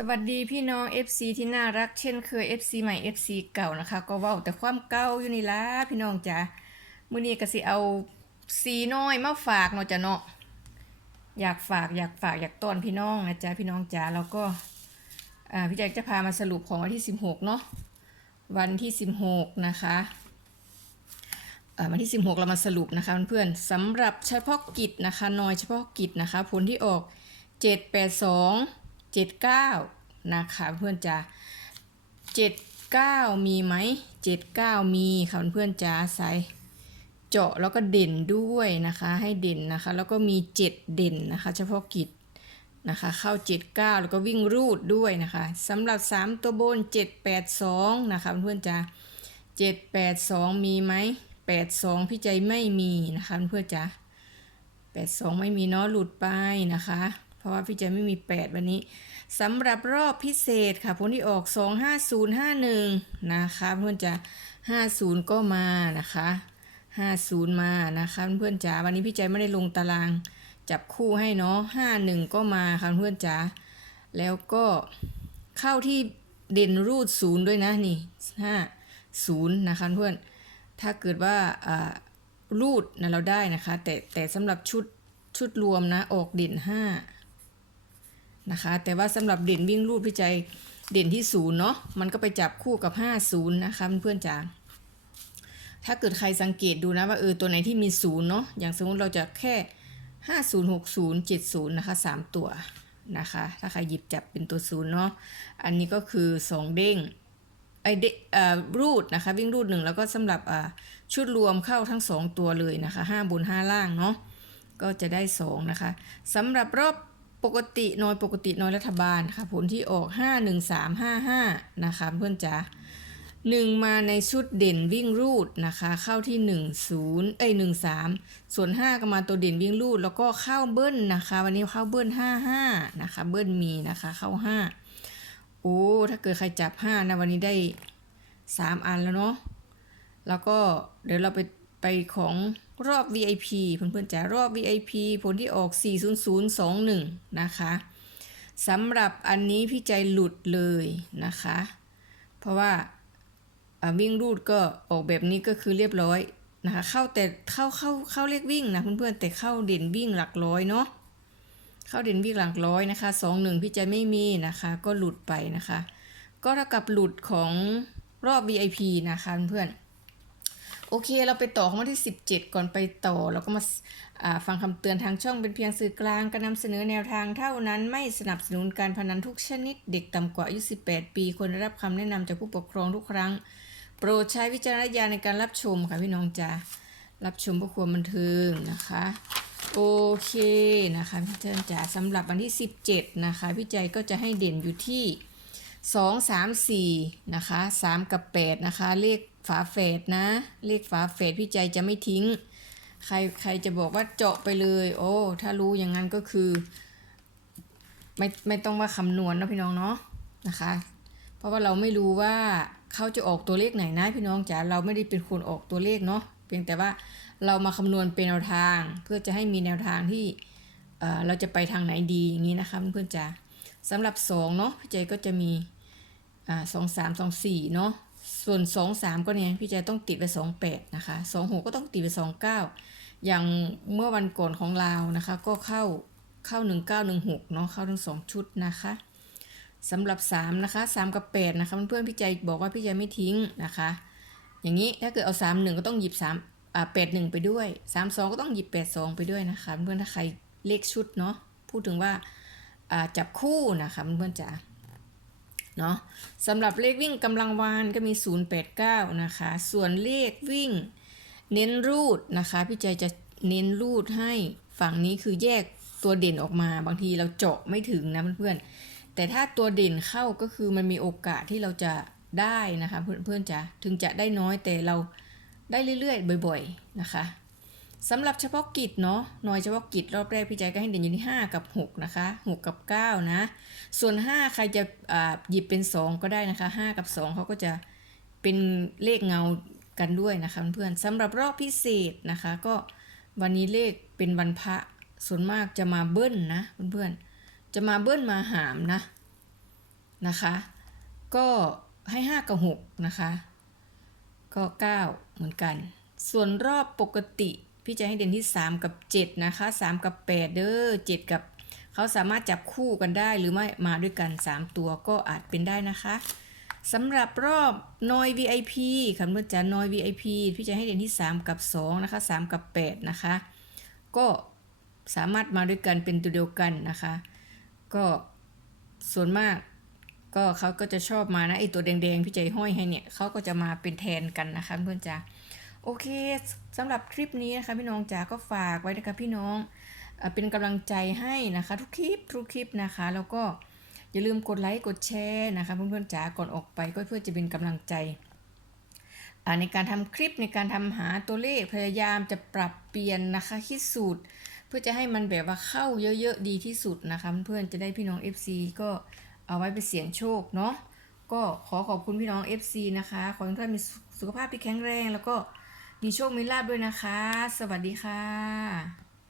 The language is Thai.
สวัสดีพี่น้อง FC ที่น่ารักเช่นเคย FC ใหม่ FC เก่านะคะ ก็ว้าแต่ความเก่าอยู่นี่ละพี่น้องจ๋ามื้อนี้ก็สิเอาสีน้อยมาฝากเนาะจ้ะเนาะอยากฝากอยากฝากอยากต้อนพี่น้องนะจ๊ะพี่น้องจ๋าแล้วก็อ่าพี่แจ็คจะพามาสรุปของวันที่ 16เนาะวันที่ 16 นะคะอ่าวันที่ 16 เรามาสรุปนะคะเพื่อนๆสำหรับเฉพาะกิจนะคะน้อยเฉพาะกิจนะคะผลที่ออก 782 79 นะคะเพื่อนจ๋า79 มีไหม79 มีค่ะเพื่อนจ๋าใส่เจาะแล้วก็เด่นด้วยนะคะให้เด่นนะคะ แล้วก็มี 7 เด่นนะคะ เฉพาะกิจนะคะเข้า 79 แล้วก็วิ่งรูดด้วยนะคะสำหรับ 3 ตัวบน 782 นะคะเพื่อนจ๋า782 มีไหม82 พี่ใจไม่มีนะคะเพื่อนจ๋า82 ไม่มีเนาะหลุดไปนะคะ ราะว่าพี่ใจไม่มี 8 วันนี้สำหรับรอบพิเศษค่ะผลที่ออก 25051 นะคะเพื่อนจ๋า50 ก็มานะคะ 50 มานะคะเพื่อนจ๋าวันนี้พี่ใจไม่ได้ลงตารางจับคู่ให้เนาะ51 ก็มาค่ะเพื่อนจ๋าแล้วก็เข้าที่เด่นรูดศูนย์ด้วยนะนี่5 0นะคะเพื่อน ถ้าเกิดว่าอ่ารูดนะเราได้นะคะ แต่แต่สำหรับชุดชุดรวมนะ ออกเด่น5 นะคะ แต่ว่าสำหรับเด่นวิ่งรูดพี่ใจเด่นที่ศูนย์เนาะมันก็ไปจับคู่กับ 50 นะคะเพื่อนๆจ๋าถ้าเกิดใครสังเกตดูนะว่าเออตัวไหนที่มีศูนย์เนาะอย่างสมมติเราจะแค่ 50 60 70 นะคะ 3 ตัวนะคะ ถ้าใครหยิบจับเป็นตัวศูนย์เนาะอันนี้ก็คือ 2 เด้งไอเดเอ่อรูดนะคะ วิ่งรูดหนึ่งแล้วก็สำหรับอ่าชุดรวมเข้าทั้ง 2 ตัวเลยนะคะ 5บน5ล่างเนาะก็จะได้ 2 นะคะสำหรับรอบ ปกติน้อยปกติน้อยรัฐบาลค่ะผลที่ออก 5 1 3 5 5 นะคะเพื่อนจ๋าหนึ่งมาในชุดเด่นวิ่งรูดนะคะ เข้าที่ 1 0 เอ้ย1 3 ส่วน 5 ก็มาตัวเด่นวิ่งรูด แล้วก็เข้าเบิ้ลนะคะ วันนี้เข้าเบิ้ล 5 5 นะคะ เบิ้ลมีนะคะเข้า 5 โอ้ถ้าเกิดใครจับห้านะ วันนี้ได้สามอันแล้วเนาะแล้วก็เดี๋ยวเราไปไปของ รอบ VIP เพื่อนๆจ๋ารอบ VIP ผลที่ออก 40021 นะคะสำหรับอันนี้พี่ใจหลุดเลยนะคะ เพราะว่าวิ่งรูดก็ออกแบบนี้ก็คือเรียบร้อยนะคะเข้าแต่เข้าเข้าเข้าเลขวิ่งนะเพื่อนๆแต่เข้าเด่นวิ่งหลักร้อยเนาะเข้าเด่นวิ่งหลักร้อยนะคะสองหนึ่งพี่ใจไม่มีนะคะก็หลุดไปนะคะ ก็เท่ากับหลุดของรอบ VIP นะคะเพื่อน โอเค เราไปต่อของวันที่ 17 ก่อนไปต่อ เราก็มาฟังคำเตือนทางช่องเป็นเพียงสื่อกลางการนำเสนอแนวทางเท่านั้นไม่สนับสนุนการพนันทุกชนิด เด็กต่ำกว่าอายุ 18 ปีควรได้รับคำแนะนำจากผู้ปกครองทุกครั้ง โปรดใช้วิจารณญาณในการรับชมค่ะพี่น้องจ๋ารับชมเพื่อความบันเทิงนะคะ โอเคนะคะพี่เจินจ๋าสำหรับวันที่ 17 นะคะพี่ใจก็จะให้เด่นอยู่ที่ 2 3 4นะคะ 3 กับ 8 นะคะ เลขฝาแฝดนะ เลขฝาแฝดพี่ใจจะไม่ทิ้ง ใครใครจะบอกว่าเจาะไปเลย โอ้ ถ้ารู้อย่างนั้นก็คือ ไม่ไม่ต้องว่าคำนวณนะพี่น้องเนาะนะคะ เพราะว่าเราไม่รู้ว่าเขาจะออกตัวเลขไหนนะพี่น้องจ๋าเราไม่ได้เป็นคนออกตัวเลขเนาะเพียงแต่ว่าเรามาคำนวณเป็นแนวทาง เพื่อจะให้มีแนวทางที่เเราจะไปทางไหนดีอย่างนี้นะคะเพื่อนๆจ๋าสำหรับ2เนาะพี่ใจก็จะมี อ่าสองสามสองสี่เนาะส่วน2 3ก็เนี่ยพี่ใจต้องติดไป2 8นะคะ2 6ก็ต้องติดไป2 9อย่างเมื่อวันก่อนของเรานะคะ ก็เข้าเข้า1916เก้าหนึ่งหกเนาะเข้าทั้ง2ชุดนะคะสำหรับ3นะคะ3กับ8นะคะเพื่อนๆพี่ใจบอกว่าพี่ใจไม่ทิ้งนะคะ อย่างนี้ถ้าเกิดเอา3 1ก็ต้องหยิบ3อ่า8 1ไปด้วย3 2ก็ต้องหยิบ8 2ไปด้วยนะคะ เพื่อนถ้าใครเลขชุดเนาะพูดถึงว่าอ่าจับคู่นะคะเพื่อนๆจ๋า เนาะสำหรับเลขวิ่งกำลังวานก็มี 089 นะคะ ส่วนเลขวิ่งเน้นรูดนะคะ พี่ใจจะเน้นรูดให้ฝั่งนี้คือแยกตัวเด่นออกมาบางทีเราเจาะไม่ถึงนะเพื่อนๆแต่ถ้าตัวเด่นเข้าก็คือมันมีโอกาสที่เราจะได้นะคะเพื่อนๆจ๋าถึงจะได้น้อยแต่เราได้เรื่อยๆ บ่อย ๆ นะคะ สำหรับเฉพาะกิจเนาะหน่วยเฉพาะกิจรอบแรกพี่ใจก็ให้เด่นอยู่ที่ 5 กับ 6 นะคะ 6 กับ 9 นะ ส่วน 5 ใครจะหยิบเป็น 2 ก็ได้นะคะ 5 กับ 2 เขาก็จะเป็นเลขเงากันด้วยนะคะเพื่อนๆสำหรับรอบพิเศษนะคะ ก็วันนี้เลขเป็นวันพระส่วนมากจะมาเบิ้ลนะเพื่อนๆจะมาเบิ้ลมาหามนะนะคะ ก็ให้ 5 กับ 6 นะคะ ก็ 9 เหมือนกัน ส่วนรอบปกติ พี่จะให้เด่นที่ 3 กับ 7 นะคะ 3 กับ 8 เด้อ7 กับเขาสามารถจับคู่กันได้หรือไม่มาด้วยกัน 3 ตัวก็อาจเป็นได้นะคะสำหรับรอบนอย VIP ค่ะเมื่อจะนอย VIP พี่จะให้เด่นที่ 3 กับ 2 นะคะ 3 กับ 8 นะคะ ก็สามารถมาด้วยกันเป็นตัวเดียวกันนะคะ ก็ส่วนมากก็เขาก็จะชอบมานะไอตัวแดงๆพี่ใจห้อยให้เนี่ยเขาก็จะมาเป็นแทนกันนะคะเพื่อนจ๋า โอเคสำหรับคลิปนี้นะคะพี่น้องจ๋าก็ฝากไว้นะคะพี่น้องเป็นกำลังใจให้นะคะ ทุกคลิปทุกคลิปนะคะ แล้วก็อย่าลืมกดไลค์กดแชร์นะคะเพื่อนๆจ๋าก่อนออกไปก็เพื่อจะเป็นกำลังใจในการทำคลิปในการทำหาตัวเลขพยายามจะปรับเปลี่ยนนะคะคิดสูตร เพื่อจะให้มันแบบว่าเข้าเยอะๆดีที่สุดนะคะเพื่อนๆจะได้พี่น้อง FC ก็เอาไว้ไปเสี่ยงโชคเนาะก็ขอขอบคุณพี่น้อง FC นะคะ ขอให้ท่านมีสุขภาพที่แข็งแรงแล้วก็ มีโชคมีลาบด้วยนะคะ สวัสดีค่ะ